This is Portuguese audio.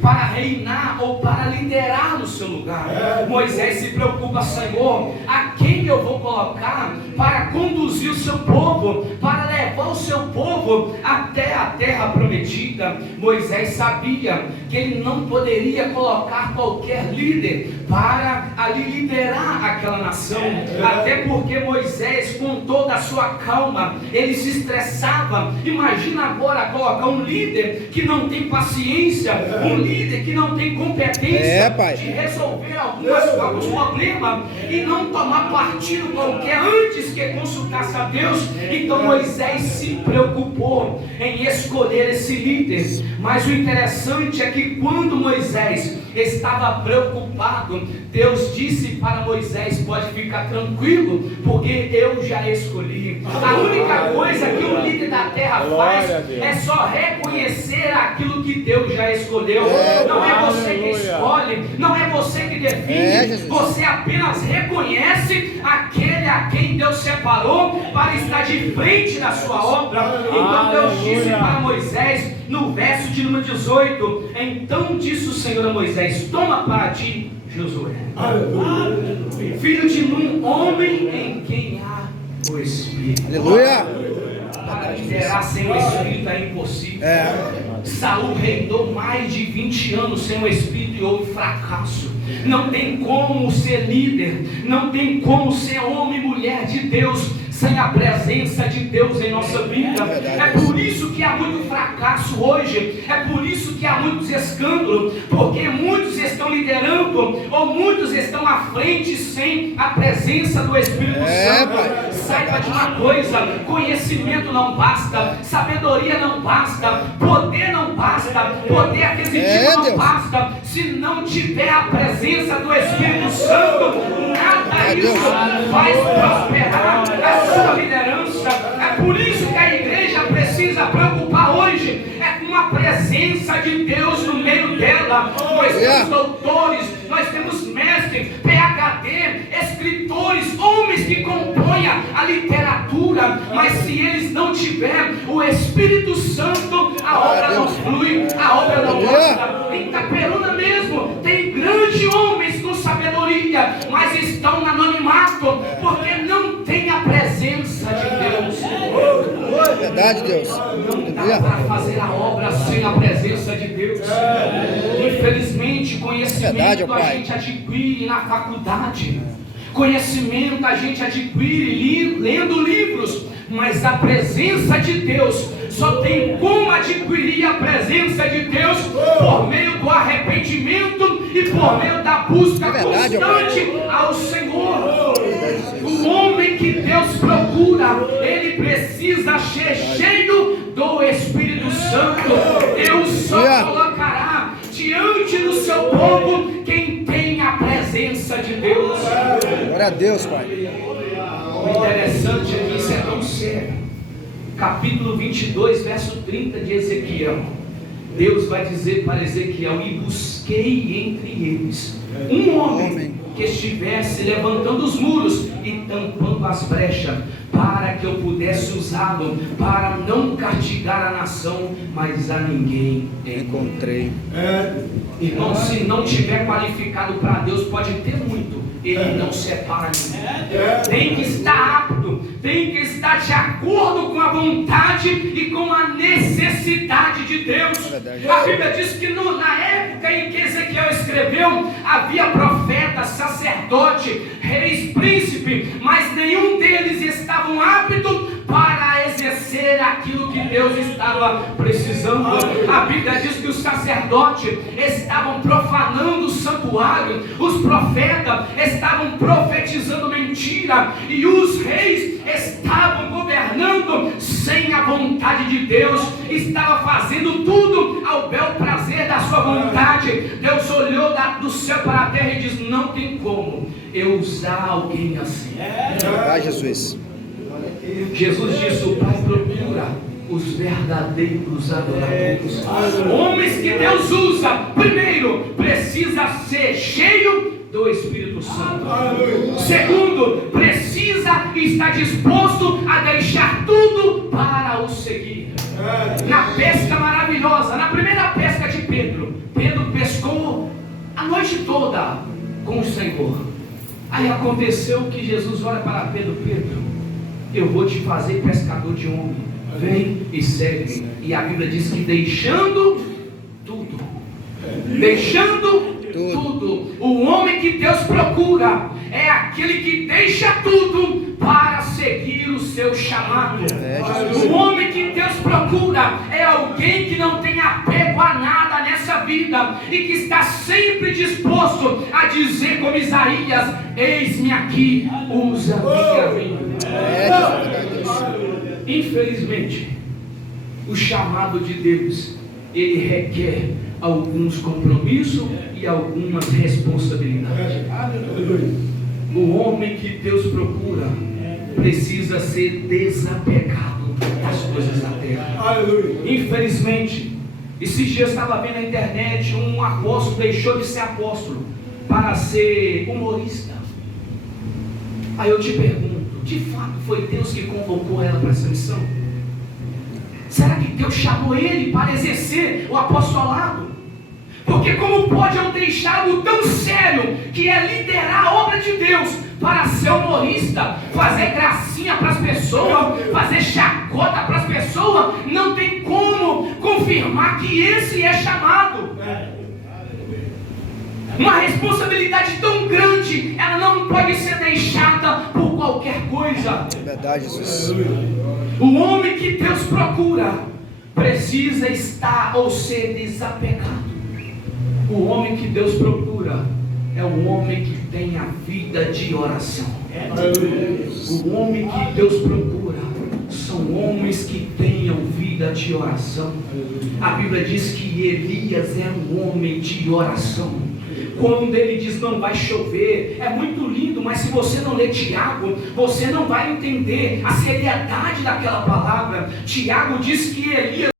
para reinar ou para liderar no seu lugar. Moisés se preocupa: Senhor, a quem eu vou colocar para conduzir o seu povo, para levar o seu povo até a terra prometida? Moisés sabia que ele não poderia colocar qualquer líder para ali liderar aquela nação, até porque Moisés, com toda a sua calma, ele se estressava. Imagina agora colocar um líder que não tem paciência, um líder que não tem competência de resolver alguns problemas e não tomar partido qualquer antes que consultasse a Deus. Então Moisés se preocupou em escolher esse líder. Mas o interessante é que quando Moisés estava preocupado, Deus disse para Moisés: pode ficar tranquilo, porque eu já escolhi. A única coisa que o líder da terra faz é só reconhecer aquilo que Deus já escolheu. Não é você que escolhe, não é você que define, você apenas reconhece aquele a quem Deus separou para estar de frente da sua obra. Então Deus disse para Moisés, no verso de número 18: então disse o Senhor a Moisés: toma para ti Josué, filho de Nun, homem em quem há o Espírito. Aleluia. Para liderar sem o Espírito é impossível. Saul reinou mais de 20 anos sem o Espírito e houve fracasso. Não tem como ser líder, não tem como ser homem e mulher de Deus sem a presença de Deus em nossa vida. É por isso que há muito fracasso hoje, é por isso que há muitos escândalos, porque muitos estão liderando ou muitos estão à frente sem a presença do Espírito Santo. Saiba de uma coisa: conhecimento não basta, sabedoria não basta, poder não basta, poder aquisitivo não basta, se não tiver a presença do Espírito Santo, nada disso vai prosperar a sua liderança. É por isso que a igreja precisa preocupar hoje com a presença de Deus no meio dela. Nós temos doutores, nós temos mestres, PhD, escritores, homens que compõem a literatura, mas se eles não tiverem o Espírito Santo, a obra não flui, a obra não anda. Em Itaperuna mesmo tem grandes homens com sabedoria, mas estão no anonimato porque não tem a presença de Deus. Verdade, Deus. Não dá para fazer a obra sem a presença de Deus. Infelizmente, conhecimento a gente adquire na faculdade, conhecimento a gente adquire lendo livros, mas a presença de Deus só tem como adquirir a presença de Deus por meio do arrependimento e por meio da busca constante ao Senhor. O homem que Deus procura, ele precisa ser cheio do Espírito Santo. Deus só colocará diante do seu povo quem tem a presença de Deus. Glória a Deus, Pai. O interessante é que isso é tão sério. Capítulo 22, verso 30 de Ezequiel. Deus vai dizer para Ezequiel: e busquei entre eles um homem que estivesse levantando os muros e tampando as brechas, para que eu pudesse usá-lo para não castigar a nação, mas a ninguém encontrei. Irmão, se não tiver qualificado para Deus, pode ter muito, ele não separa ninguém. Tem que estar apto, tem que estar de acordo com a vontade e com a necessidade de Deus. A Bíblia diz que na época em que Ezequiel escreveu, havia profeta, sacerdote, reis, príncipe, mas nenhum deles estavam aptos para exercer aquilo que Deus estava precisando. A Bíblia diz que os sacerdotes estavam profanando o santuário, os profetas estavam profetizando mentira, e os reis estavam governando sem a vontade de Deus, estavam fazendo tudo ao bel prazer da sua vontade. Deus olhou do céu para a terra e disse: não tem como eu usar alguém assim. Vai, Jesus. Jesus disse: o Pai procura os verdadeiros adoradores, homens que Deus usa. Primeiro, precisa ser cheio do Espírito Santo. Segundo, precisa estar disposto a deixar tudo para o seguir. Na pesca maravilhosa, na primeira pesca de Pedro toda com o Senhor. Aí aconteceu que Jesus olha para Pedro: Pedro, eu vou te fazer pescador de homem, vem e segue-me. E a Bíblia diz que deixando tudo, o homem que Deus procura é aquele que deixa tudo para seguir o seu chamado. O homem que Deus procura é alguém que não tem apego a nada nessa vida e que está sempre disposto a dizer como Isaías: eis-me aqui, usa minha vida. Infelizmente, o chamado de Deus, ele requer alguns compromissos e algumas responsabilidades. O homem que Deus procura precisa ser desapegado das coisas da terra. Infelizmente, esses dias eu estava vendo na internet, um apóstolo deixou de ser apóstolo para ser humorista. Aí eu te pergunto, de fato foi Deus que convocou ela para essa missão? Será que Deus chamou ele para exercer o apostolado? Porque como pode eu deixar algo tão sério, que é liderar a obra de Deus, para ser humorista, fazer gracinha para as pessoas, fazer chacota para as pessoas? Não tem como confirmar que esse é chamado. Uma responsabilidade tão grande, ela não pode ser deixada por qualquer coisa. Verdade, Jesus. O homem que Deus procura precisa estar ou ser desapegado. O homem que Deus procura é o homem que tem a vida de oração. O homem que Deus procura são homens que tenham vida de oração. A Bíblia diz que Elias era um homem de oração. Quando ele diz não vai chover, é muito lindo, mas se você não ler Tiago, você não vai entender a seriedade daquela palavra. Tiago diz que Elias